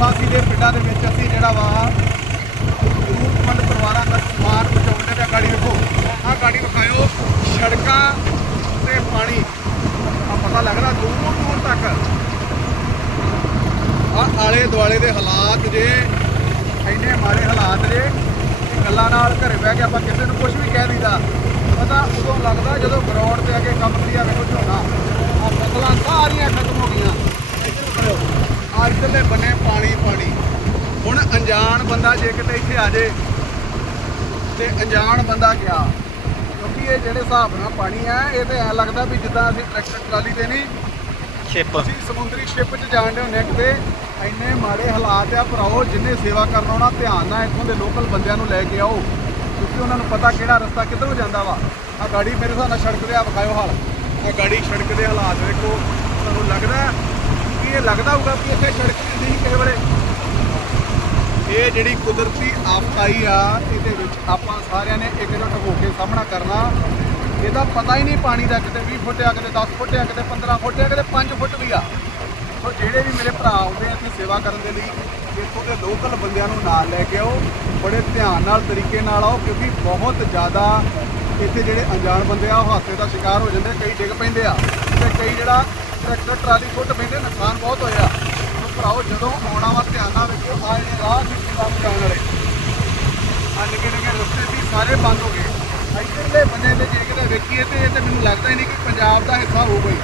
ਸਾਥੀ ਦੇ ਪਿੰਡਾਂ ਦੇ ਵਿੱਚ ਅਸੀਂ ਜਿਹੜਾ ਵਾ ਜ਼ਰੂਰਤਮੰਦ ਪਰਿਵਾਰਾਂ ਦਾ ਸਮਾਨ ਪਹੁੰਚਾਉਂਦੇ ਤੇ ਗਾੜੀ ਰੱਖੋ ਆਹ ਗਾੜੀ ਵਿਖਾਇਓ, ਸੜਕਾਂ ਤੇ ਪਾਣੀ। ਆ ਪਤਾ ਲੱਗਦਾ ਦੂਰ ਦੂਰ ਤੱਕ। ਆ ਆਲੇ ਦੁਆਲੇ ਦੇ ਹਾਲਾਤ ਜੇ, ਇੰਨੇ ਮਾੜੇ ਹਾਲਾਤ ਜੇ ਗੱਲਾਂ ਨਾਲ ਘਰੇ ਬਹਿ ਕੇ ਆਪਾਂ ਕਿਸੇ ਨੂੰ ਕੁਝ ਵੀ ਕਹਿ ਦਿੰਦਾ ਪਤਾ ਉਦੋਂ ਲੱਗਦਾ ਜਦੋਂ ਗਰਾਊਂਡ ਤੇ ਆ ਕੇ ਕੰਮ ਕਰੀਆ ਵੇਖੋ ਝੋਨਾ। ਆ ਫਸਲਾਂ ਸਾਰੀਆਂ ਖਤਮ ਹੋ ਗਈਆਂ। ਇੱਧਰ ਖੜੋ ਇੱਧਰਲੇ ਬੰਨੇ ਪਾਣੀ ਪਾਣੀ। ਹੁਣ ਅਣਜਾਣ ਬੰਦਾ ਜੇ ਕਿਤੇ ਇੱਥੇ ਆ ਜੇ ਤੇ ਅਣਜਾਣ ਬੰਦਾ ਗਿਆ। ਕਿਉਂਕਿ ਇਹ ਜਿਹੜੇ ਹਿਸਾਬ ਨਾਲ ਪਾਣੀ ਆ ਇਹ ਤੇ ਐ ਲੱਗਦਾ ਵੀ ਜਿੱਦਾਂ ਅਸੀਂ ਟਰੈਕਟਰ ਟਰਾਲੀ ਤੇ ਨਹੀਂ ਸ਼ਿਪ। ਅਸੀਂ ਸਮੁੰਦਰੀ ਸ਼ਿਪ 'ਚ ਜਾਣ ਦੇ ਹੁੰਦੇ ਕਿਤੇ ਇੰਨੇ ਮਾੜੇ ਹਾਲਾਤ ਆ ਭਰਾਓ ਜਿੰਨੇ ਸੇਵਾ ਕਰਨ ਆਉਣਾ ਧਿਆਨ ਨਾਲ ਇੱਥੋਂ ਦੇ ਲੋਕਲ ਬੰਦਿਆਂ ਨੂੰ ਲੈ ਕੇ ਆਓ। ਕਿਉਂਕਿ ਉਹਨਾਂ ਨੂੰ ਪਤਾ ਕਿਹੜਾ ਰਸਤਾ ਕਿੱਧਰੋਂ ਜਾਂਦਾ ਵਾ। ਆ ਗਾੜੀ ਮੇਰੇ ਹਿਸਾਬ ਨਾਲ ਸੜਕ ਤੇ ਆ ਵਿਖਾਇਓ ਹਾਲ। ਆ ਗਾੜੀ ਸੜਕ ਦੇ ਹਾਲਾਤ ਵੇਖੋ। ਤੁਹਾਨੂੰ ਲੱਗਦਾ ਕਿ ਇਹ ਲੱਗਦਾ ਹੋਊਗਾ ਕਿ ਇੱਥੇ ਸੜਕ ਨਹੀਂ ਸੀ ਕਿਸੇ ਵੇਲੇ? ਇਹ ਜਿਹੜੀ ਕੁਦਰਤੀ ਆਫਤ ਆਈ ਆ, ਇਹਦੇ ਵਿੱਚ ਆਪਾਂ ਸਾਰਿਆਂ ਨੇ ਇਕਜੁੱਟ ਹੋ ਕੇ ਸਾਹਮਣਾ ਕਰਨਾ। ਇਹਦਾ ਪਤਾ ਹੀ ਨਹੀਂ ਪਾਣੀ ਦਾ ਕਿਤੇ 20 ਫੁੱਟ ਆ, ਕਿਤੇ 10 ਫੁੱਟ ਆ, ਕਿਤੇ 15 ਫੁੱਟ ਆ, ਕਿਤੇ 5 ਫੁੱਟ ਵੀ ਆ। ਸੋ ਜਿਹੜੇ ਵੀ ਮੇਰੇ ਭਰਾ ਆਉਂਦੇ ਆ ਇੱਥੇ ਸੇਵਾ ਕਰਨ ਦੇ ਲਈ, ਇੱਥੋਂ ਦੇ ਲੋਕਲ ਬੰਦਿਆਂ ਨੂੰ ਨਾਲ ਲੈ ਕੇ ਆਓ। ਬੜੇ ਧਿਆਨ ਨਾਲ, ਤਰੀਕੇ ਨਾਲ ਆਓ, ਕਿਉਂਕਿ ਬਹੁਤ ਜ਼ਿਆਦਾ ਇੱਥੇ ਜਿਹੜੇ ਅਣਜਾਣ ਬੰਦੇ ਆ, ਉਹ ਹਾਦਸੇ ਦਾ ਸ਼ਿਕਾਰ ਹੋ ਜਾਂਦੇ ਕਈ ਡਿੱਗ ਪੈਂਦੇ ਆ। ਤੇ ਕਈ ਜਿਹੜਾ ਟਰੈਕਟਰ, ਟਰਾਲੀ ਫੁੱਟ ਪੈਂਦੇ, ਨੁਕਸਾਨ ਬਹੁਤ ਹੋਇਆ। ਸੋ ਭਰਾਓ ਜਦੋਂ ਆਉਣਾ ਵਾ ਧਿਆਨ ਨਾਲ ਵੇਖਿਓ ਆ ਜਿਹੜੇ ਰਾਹ ਸੀ ਸੇਵਾ ਜਾਣ ਵਾਲੇ। ਆ ਨਿੱਕੇ ਨਿੱਕੇ ਰਸਤੇ ਵੀ ਸਾਰੇ ਬੰਦ ਹੋ ਗਏ। ਇੱਧਰਲੇ ਬੰਨੇ ਤੇ ਜੇ ਕਿਤੇ ਵੇਖੀਏ ਤੇ ਇਹ ਤੇ ਮੈਨੂੰ ਲੱਗਦਾ ਹੀ ਨਹੀਂ ਕਿ ਪੰਜਾਬ ਦਾ ਹਿੱਸਾ ਹੋ ਗਈ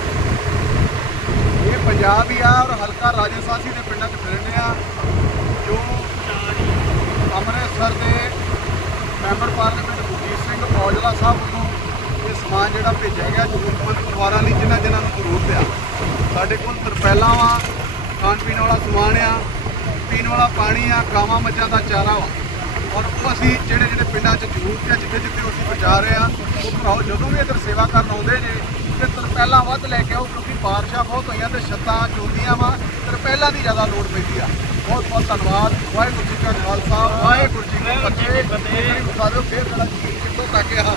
ਇਹ ਪੰਜਾਬ ਹੀ ਆ ਔਰ ਹਲਕਾ ਰਾਜਸਥਾਨੀ ਦੇ ਪਿੰਡਾਂ 'ਚ ਫਿਰਨੇ ਆ ਜੋ ਅੰਮ੍ਰਿਤਸਰ ਦੇ ਮੈਂਬਰ ਪਾਰਲੀਮੈਂਟ ਗੁਰਜੀਤ ਸਿੰਘ ਔਜਲਾ ਸਾਹਿਬ ਵੱਲੋਂ ਇਹ ਸਮਾਨ ਜਿਹੜਾ ਭੇਜਿਆ ਗਿਆ ਜ਼ਰੂਰਤਮੰਦ ਪਰਿਵਾਰਾਂ ਲਈ ਜਿਨ੍ਹਾਂ ਜਿਨ੍ਹਾਂ ਨੂੰ ਜ਼ਰੂਰਤ ਆ। ਸਾਡੇ ਕੋਲ ਤਰਪੈਲਾਂ ਵਾ ਖਾਣ ਪੀਣ ਵਾਲਾ ਸਮਾਨ ਆ ਪੀਣ ਵਾਲਾ ਪਾਣੀ ਆ ਗਾਵਾਂ ਮੱਝਾਂ ਦਾ ਚਾਰਾ ਵਾ। ਔਰ ਉਹ ਅਸੀਂ ਜਿਹੜੇ ਜਿਹੜੇ ਪਿੰਡਾਂ 'ਚ ਜ਼ਰੂਰਤ ਆ ਜਿੱਥੇ ਜਿੱਥੇ ਅਸੀਂ ਪਹੁੰਚਾ ਰਹੇ ਆ ਉਹ ਭਰਾਓ ਜਦੋਂ ਵੀ ਇੱਧਰ ਸੇਵਾ ਕਰਨ ਆਉਂਦੇ ਜੇ ਤੇ ਤਰਪੈਲਾਂ ਵੱਧ ਲੈ ਕੇ ਆਓ ਕਿਉਂਕਿ ਬਾਰਿਸ਼ਾਂ ਬਹੁਤ ਹੋਈਆਂ ਤੇ ਛੱਤਾਂ ਚੋਂਦੀਆਂ ਵਾ ਤਰਪੈਲਾਂ ਦੀ ਜ਼ਿਆਦਾ ਲੋੜ ਪੈਂਦੀ ਆ। ਬਹੁਤ ਬਹੁਤ ਧੰਨਵਾਦ ਵਾਹਿਗੁਰੂ ਜੀ ਕਾ ਖਾਲਸਾ ਵਾਹਿਗੁਰੂ ਜੀ ਕੀ ਫਤਿਹ। ਫੇਰ ਜੀ ਕਿੱਥੋਂ ਤੱਕ ਆ